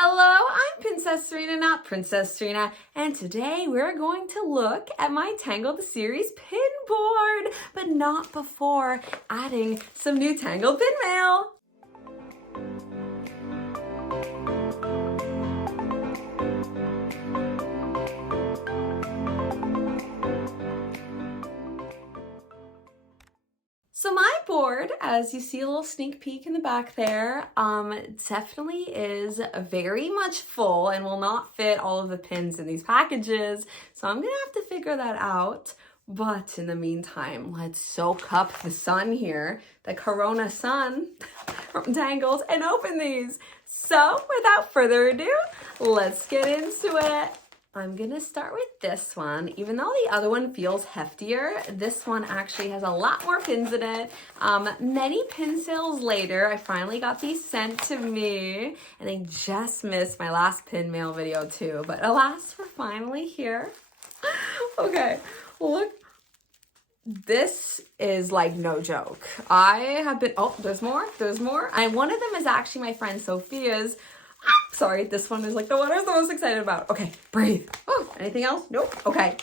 Hello, I'm Princess Serena, not Princess Serena, and today we're going to look at my Tangled the Series pin board, but not before adding some new Tangled pin mail. So my board, as you see a little sneak peek in the back there, definitely is very much full and will not fit all of the pins in these packages. So I'm gonna have to figure that out. But in the meantime, let's soak up the sun here, the Corona sun from Tangled, and open these. So without further ado, let's get into it. I'm gonna start with this one. Even though the other one feels heftier, this one actually has a lot more pins in it. Many pin sales later, I finally got these sent to me, and I just missed my last pin mail video too, but alas, we're finally here. Okay, look. This is like no joke. I have been, oh, there's more. And one of them is actually my friend Sophia's. Sorry, this one is like the one I was the most excited about. Okay, breathe. Oh, anything else? Nope. Okay.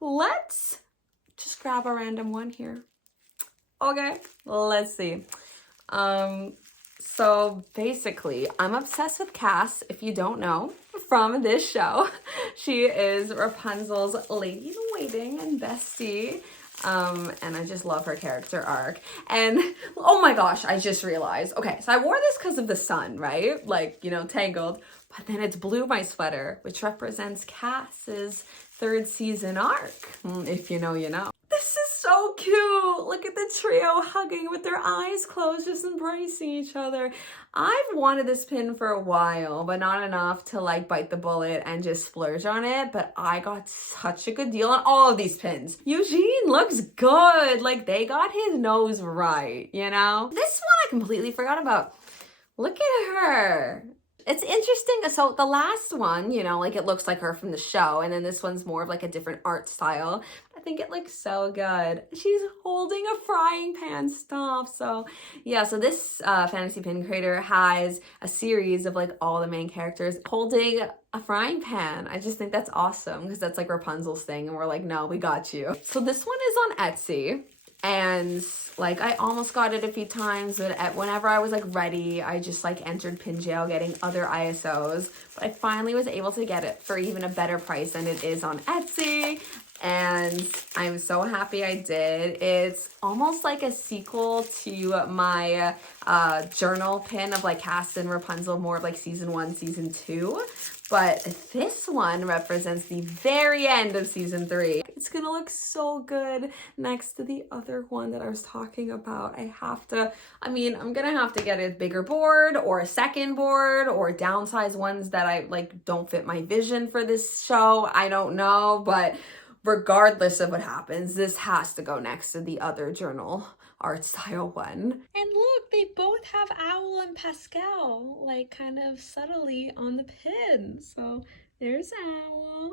Let's just grab a random one here. Okay, let's see. So basically, I'm obsessed with Cass, if you don't know, from this show. She is Rapunzel's lady-in-waiting and bestie. And I just love her character arc. And oh my gosh, I just realized. Okay, so I wore this because of the sun, right? Like, you know, Tangled. But then it's blue, my sweater, which represents Cass's third season arc. If you know, you know. This is so cute. Look at the trio hugging with their eyes closed, just embracing each other. I've wanted this pin for a while, but not enough to like bite the bullet and just splurge on it. But I got such a good deal on all of these pins. Eugene looks good. Like they got his nose right, you know? This one I completely forgot about. Look at her. It's interesting. So the last one, you know, like it looks like her from the show. And then this one's more of like a different art style. I think it looks so good. She's holding a frying pan. Stop. So yeah, so this fantasy pin creator has a series of like all the main characters holding a frying pan. I just think that's awesome because that's like Rapunzel's thing. And we're like, no, we got you. So this one is on Etsy. And like I almost got it a few times, but whenever I was like ready, I just like entered pin jail getting other ISOs. But I finally was able to get it for even a better price than it is on Etsy. And I'm so happy I did. It's almost like a sequel to my journal pin of like Cass and Rapunzel, more of like season 1, season 2. But this one represents the very end of season 3. It's gonna look so good next to the other one that I was talking about. I'm gonna have to get a bigger board or a second board or downsize ones that I like don't fit my vision for this show. I don't know, but regardless of what happens, this has to go next to the other journal art style one. And look, they both have Owl and Pascal, like kind of subtly on the pin. So there's Owl,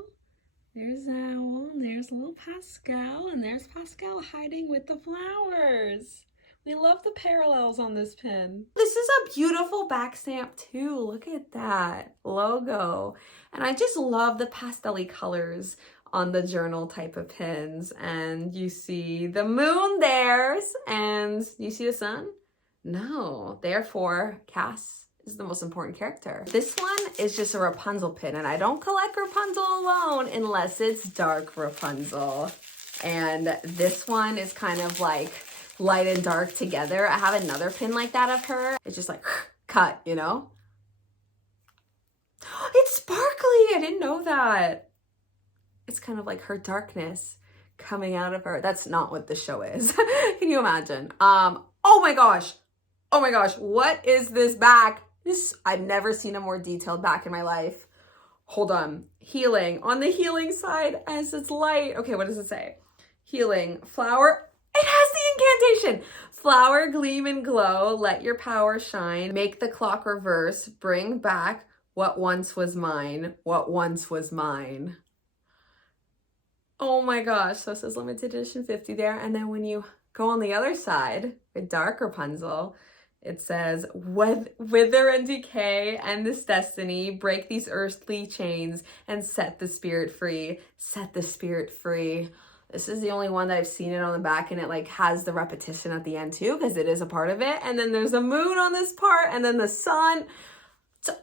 and there's little Pascal, and there's Pascal hiding with the flowers. We love the parallels on this pin. This is a beautiful back stamp too. Look at that logo. And I just love the pastel-y colors on the journal type of pins. And you see the moon there, and you see the sun? No, therefore Cass is the most important character. This one is just a Rapunzel pin, and I don't collect Rapunzel alone unless it's dark Rapunzel. And this one is kind of like light and dark together. I have another pin like that of her. It's just like cut, you know? It's sparkly. I didn't know that. It's kind of like her darkness coming out of her. That's not what the show is. Can you imagine? Oh my gosh. What is this back? I've never seen a more detailed back in my life. Hold on. Healing. On the healing side as it's light. Okay, what does it say? Healing. Flower. It has the incantation. Flower, gleam and glow. Let your power shine. Make the clock reverse. Bring back what once was mine. What once was mine. Oh my gosh, so it says limited edition 50 there. And then when you go on the other side with dark Rapunzel, It says, wither and decay and this destiny, break these earthly chains and set the spirit free. Set the spirit free. This is the only one that I've seen it on the back, and it like has the repetition at the end too, because it is a part of it. And then there's a moon on this part, and then the sun.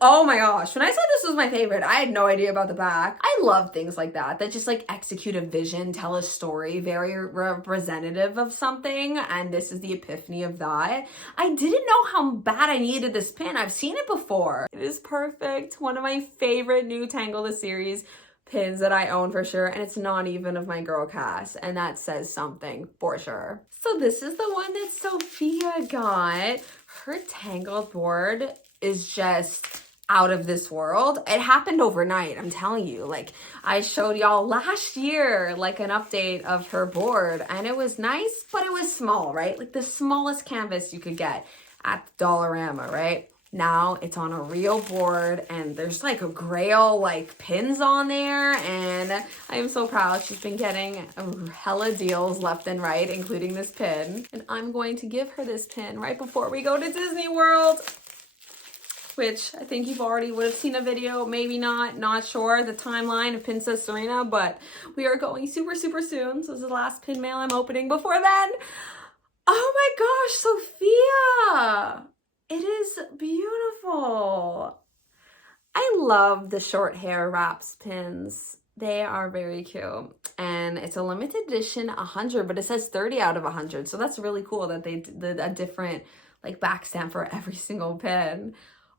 Oh my gosh, when I said this was my favorite, I had no idea about the back. I love things like that just like execute a vision, tell a story, very representative of something, and this is the epiphany of that. I didn't know how bad I needed this pin. I've seen it before. It is perfect. One of my favorite new Tangled the Series pins that I own for sure, and it's not even of my girl Cass, and that says something for sure. So this is the one that Sophia got. Her Tangled board is just out of this world. It happened overnight, I'm telling you. Like, I showed y'all last year like an update of her board, and it was nice, but it was small, right? Like the smallest canvas you could get at the Dollarama, right? Now it's on a real board, and there's like a grail like pins on there, and I am so proud. She's been getting hella deals left and right, including this pin, and I'm going to give her this pin right before we go to Disney World, which I think you've already would have seen a video, maybe not sure the timeline of Princess Serena, but we are going super soon. So this is the last pin mail I'm opening before then. Oh my gosh, Sophia! It is beautiful. I love the short hair wraps pins. They are very cute. And it's a limited edition 100, but it says 30 out of 100. So that's really cool that they did a different like back stamp for every single pin.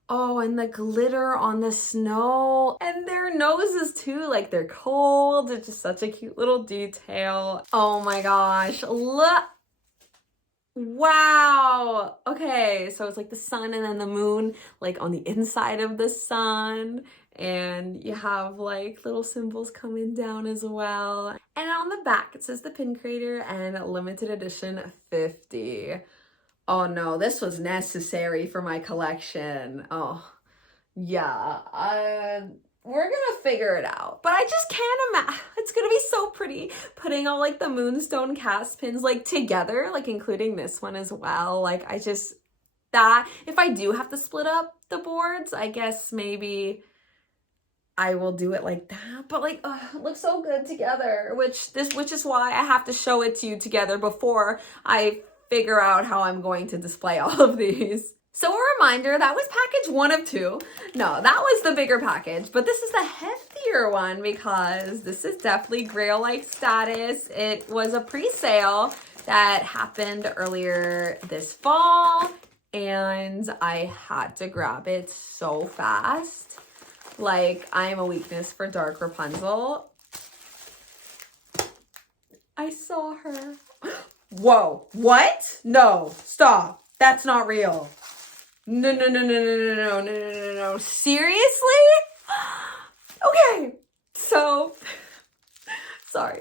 Oh, and the glitter on the snow, and their noses too, like they're cold. It's just such a cute little detail. Oh my gosh, look. Wow. Okay, so it's like the sun and then the moon like on the inside of the sun, and you have like little symbols coming down as well. And on the back it says the pin creator and limited edition 50. Oh no, this was necessary for my collection. Oh, yeah. We're gonna figure it out. But I just can't imagine. It's gonna be so pretty putting all like the Moonstone cast pins like together, like including this one as well. Like that, if I do have to split up the boards, I guess maybe I will do it like that. But like, it looks so good together, which is why I have to show it to you together before I figure out how I'm going to display all of these. So a reminder, that was package 1 of 2. No, that was the bigger package, but this is the heftier one because this is definitely Grail-like status. It was a pre-sale that happened earlier this fall, and I had to grab it so fast. Like, I am a weakness for dark Rapunzel. I saw her. Whoa, what? No, stop. That's not real. No. Seriously? Okay, so, sorry.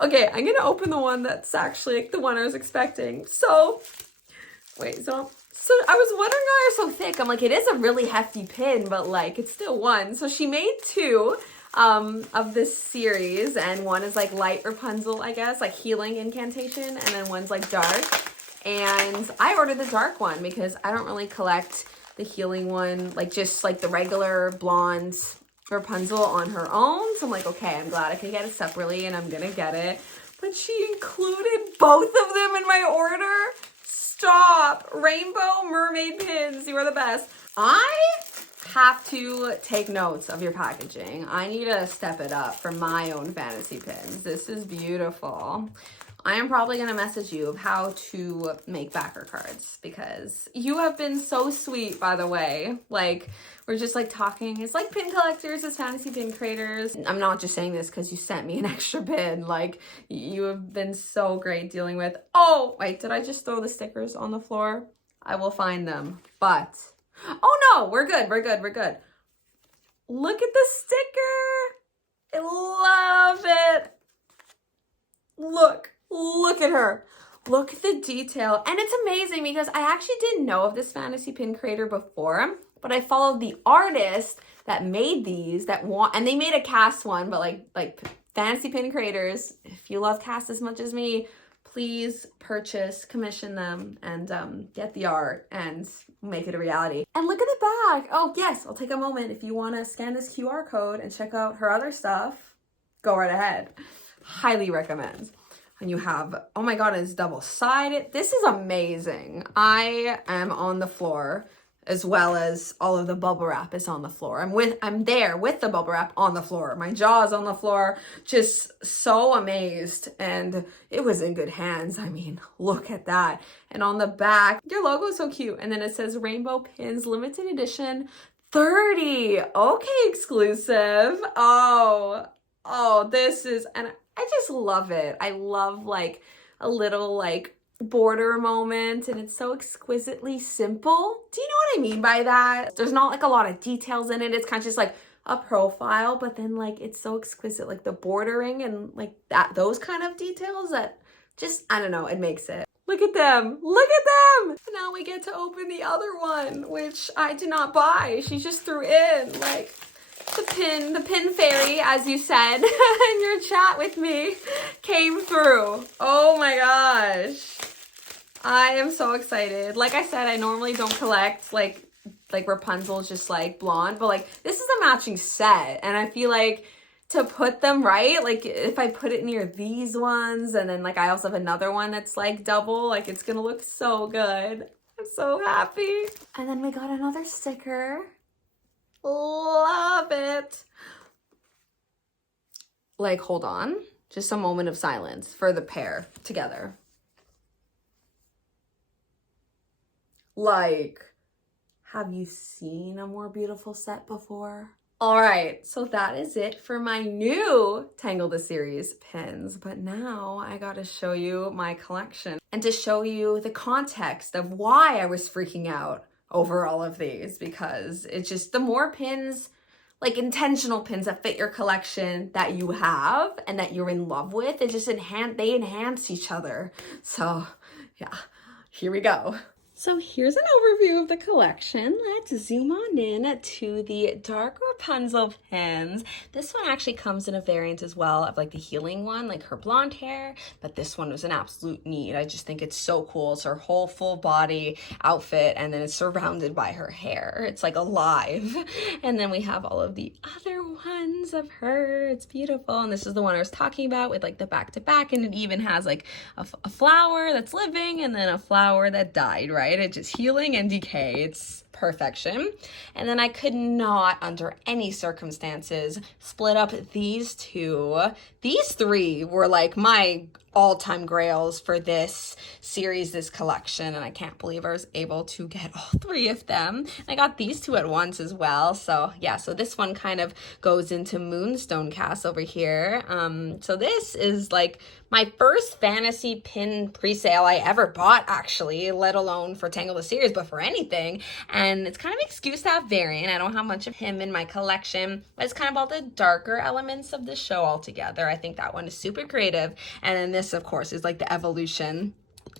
Okay, I'm gonna open the one that's actually like the one I was expecting. So, wait, so I was wondering why they're so thick. I'm like, it is a really hefty pin, but like, it's still one. So she made 2 of this series, and one is like light Rapunzel, I guess, like healing incantation, and then one's like dark. And I ordered the dark one because I don't really collect the healing one, like just like the regular blonde Rapunzel on her own. So I'm like, okay, I'm glad I can get it separately, and I'm gonna get it. But she included both of them in my order. Stop. Rainbow mermaid pins, you are the best. I have to take notes of your packaging. I need to step it up for my own fantasy pins. This is beautiful. I am probably going to message you of how to make backer cards because you have been so sweet, by the way. Like, we're just like talking. It's like pin collectors, it's fantasy pin creators. I'm not just saying this because you sent me an extra pin. Like, you have been so great dealing with. Oh, wait, did I just throw the stickers on the floor? I will find them. But, oh no, we're good. Look at the sticker. I love it. Look at her. Look at the detail. And it's amazing because I actually didn't know of this fantasy pin creator before, but I followed the artist that made these and they made a cast one, but like fantasy pin creators, if you love cast as much as me, please purchase, commission them, and get the art and make it a reality. And look at the back. Oh yes, I'll take a moment. If you want to scan this QR code and check out her other stuff, go right ahead. Highly recommend. And you have, oh my God, it's double-sided. This is amazing. I am on the floor, as well as all of the bubble wrap is on the floor. I'm there with the bubble wrap on the floor. My jaw is on the floor, just so amazed. And it was in good hands. I mean, look at that. And on the back, your logo is so cute. And then it says Rainbow Pins Limited Edition 30. Okay, exclusive. Oh, this is, and I just love it. I love like a little like border moment, and it's so exquisitely simple. Do you know what I mean by that? There's not like a lot of details in it. It's kind of just like a profile, but then like it's so exquisite, like the bordering and like that, those kind of details that just, I don't know, it makes it. Look at them. Look at them. Now we get to open the other one, which I did not buy. She just threw in like the pin fairy, as you said in your chat with me, came through. Oh my gosh. I am so excited. Like I said, I normally don't collect like Rapunzel's just like blonde, but like this is a matching set, and I feel like to put them right, like if I put it near these ones, and then like I also have another one that's like double, like it's gonna look so good. I'm so happy. And then we got another sticker. Love it. Like, hold on. Just a moment of silence for the pair together. Like, have you seen a more beautiful set before? All right, so that is it for my new Tangled the Series pins. But now I gotta show you my collection and to show you the context of why I was freaking out over all of these, because it's just the more pins, like intentional pins that fit your collection that you have and that you're in love with, it just enhance each other. So yeah, here we go. So here's an overview of the collection. Let's zoom on in to the dark Rapunzel pins. This one actually comes in a variant as well of like the healing one, like her blonde hair, but this one was an absolute need. I just think it's so cool. It's her whole full body outfit, and then it's surrounded by her hair. It's like alive. And then we have all of the other ones of her. It's beautiful. And this is the one I was talking about with like the back to back, and it even has like a flower that's living and then a flower that died, right? It's just healing and decay. It's perfection. And then I could not, under any circumstances, split up these two. These three were like my all-time grails for this series, this collection, and I can't believe I was able to get all three of them. I got these two at once as well. So yeah, so this one kind of goes into Moonstone Cast over here. So this is like my first fantasy pin pre-sale I ever bought, actually, let alone for Tangled the Series, but for anything. And it's kind of an excuse to have variant. I don't have much of him in my collection, but it's kind of all the darker elements of the show altogether. I think that one is super creative. And then this, of course, is like the evolution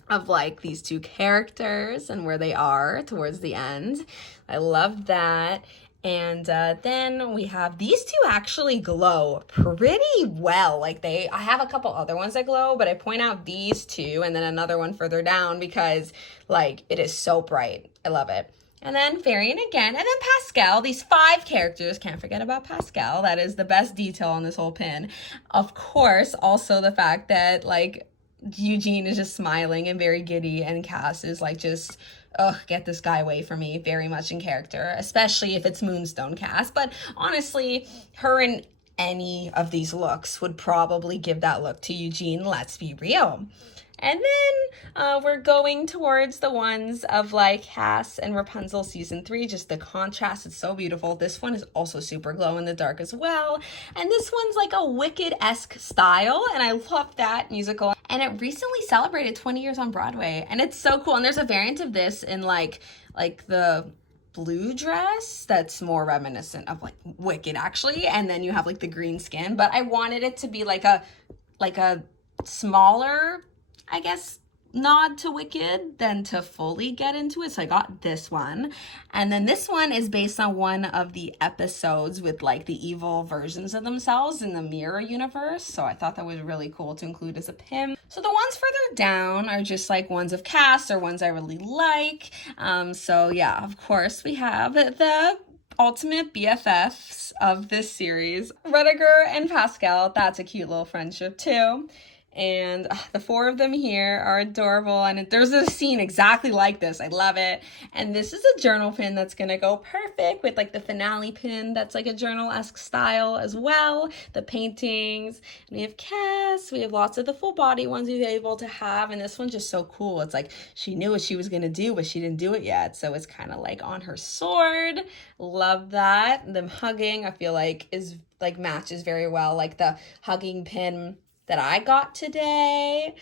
of like these two characters and where they are towards the end. I love that. And then we have these two actually glow pretty well. Like I have a couple other ones that glow, but I point out these two and then another one further down because like it is so bright. I love it. And then variant again, and then Pascal, these 5 characters, can't forget about Pascal. That is the best detail on this whole pin. Of course, also the fact that like Eugene is just smiling and very giddy, and Cass is like just, ugh, get this guy away from me, very much in character, especially if it's Moonstone Cass. But honestly, her in any of these looks would probably give that look to Eugene, let's be real. And then we're going towards the ones of like Cass and Rapunzel season 3, just the contrast, it's so beautiful. This one is also super glow in the dark as well. And this one's like a Wicked-esque style, and I love that musical. And it recently celebrated 20 years on Broadway, and it's so cool. And there's a variant of this in like the blue dress that's more reminiscent of like Wicked actually, and then you have like the green skin, but I wanted it to be like a smaller, I guess, nod to Wicked than to fully get into it. So I got this one. And then this one is based on one of the episodes with like the evil versions of themselves in the mirror universe. So I thought that was really cool to include as a pin. So the ones further down are just like ones of Cass or ones I really like. So yeah, of course we have the ultimate BFFs of this series, Rudiger and Pascal. That's a cute little friendship too. And the four of them here are adorable, and there's a scene exactly like this. I love it. And this is a journal pin that's gonna go perfect with like the finale pin that's like a journal-esque style as well. The paintings, and we have Cass, we have lots of the full body ones we've been able to have, and this one's just so cool. It's like she knew what she was gonna do, but she didn't do it yet, so it's kind of like on her sword. Love that. Them hugging, I feel like is like matches very well, like the hugging pin that I got today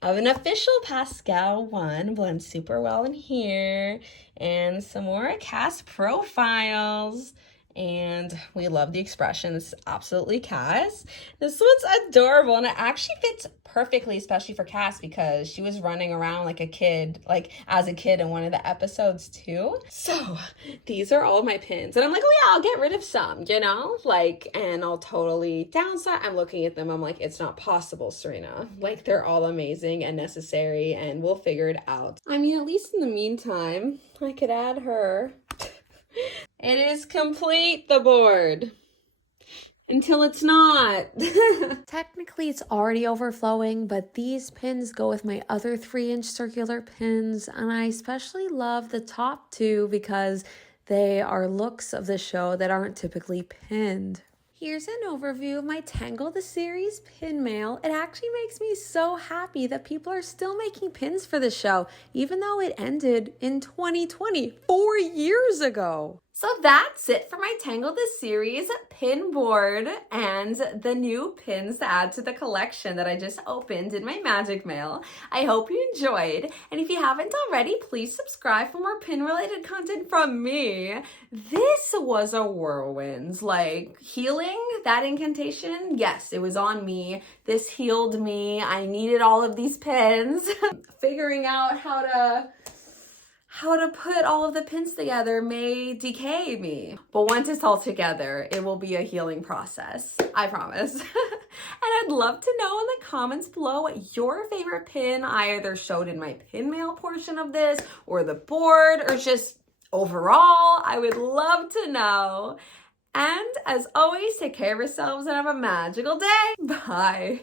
of an official Pascal one, blends super well in here, and some more Cass profiles. And we love the expression. It's absolutely Cass. This one's adorable, and it actually fits perfectly, especially for Cass, because she was running around like a kid, like as a kid in one of the episodes too. So these are all of my pins, and I'm like, oh yeah, I'll get rid of some, you know, like, and I'll totally downside. I'm looking at them, I'm like, it's not possible, Serena. Like, they're all amazing and necessary, and we'll figure it out. I mean, at least in the meantime, I could add her. It is complete, the board. Until it's not. Technically, it's already overflowing, but these pins go with my other 3-inch circular pins, and I especially love the top two because they are looks of the show that aren't typically pinned. Here's an overview of my Tangled the Series pin mail. It actually makes me so happy that people are still making pins for the show, even though it ended in 2020, 4 years ago. So that's it for my Tangled the Series pin board and the new pins to add to the collection that I just opened in my magic mail. I hope you enjoyed, and if you haven't already, please subscribe for more pin related content from me. This was a whirlwind, like healing, that incantation, yes, it was on me. This healed me. I needed all of these pins. Figuring out how to put all of the pins together may decay me. But once it's all together, it will be a healing process. I promise. And I'd love to know in the comments below what your favorite pin I either showed in my pin mail portion of this, or the board, or just overall. I would love to know. And as always, take care of yourselves and have a magical day. Bye.